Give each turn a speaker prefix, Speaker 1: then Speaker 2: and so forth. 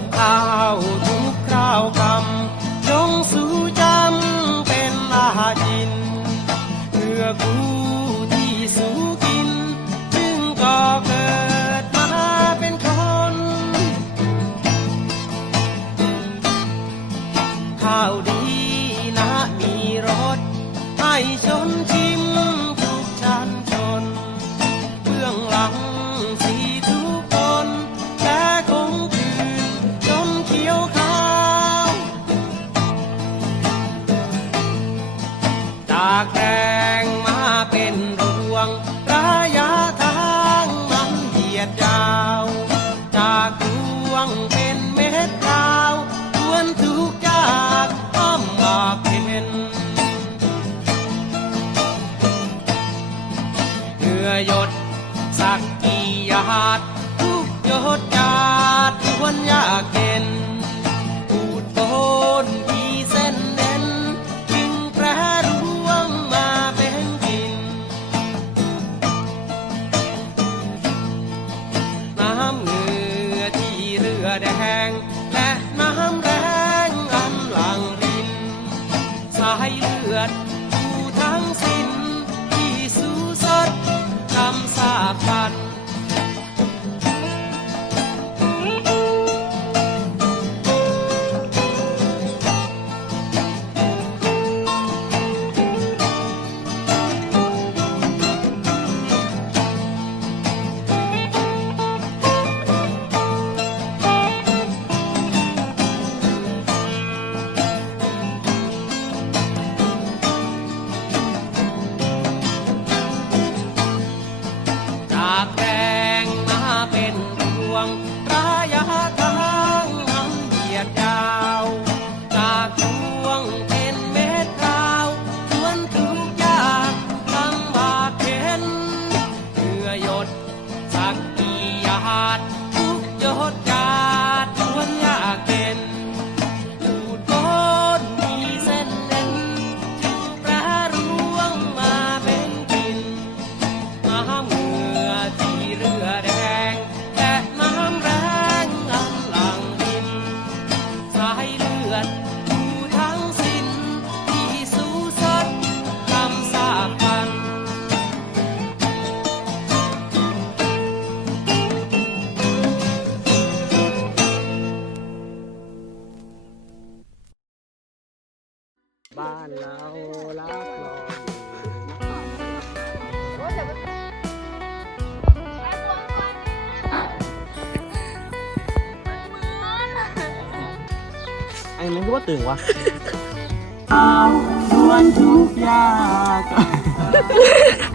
Speaker 1: บข้าวทุกคราวคำจงสู่จำเป็นอาจินเพื่อกูที่สู่กิน จึงก็เกิดมาเป็นคนข้าวดีนะมีรสให้ชนชี ดยาดควรยากเย็นากแดงมาเป็นพวงระยะทางน้ำเดียดยาว จากพวงเป็นเม็ดดาวทวนถึงยากลำบากเข็นเพื่อหยดสักกี่ยาดทุกหยดยา anh lấy cái bất tường quá. Luôn thuốc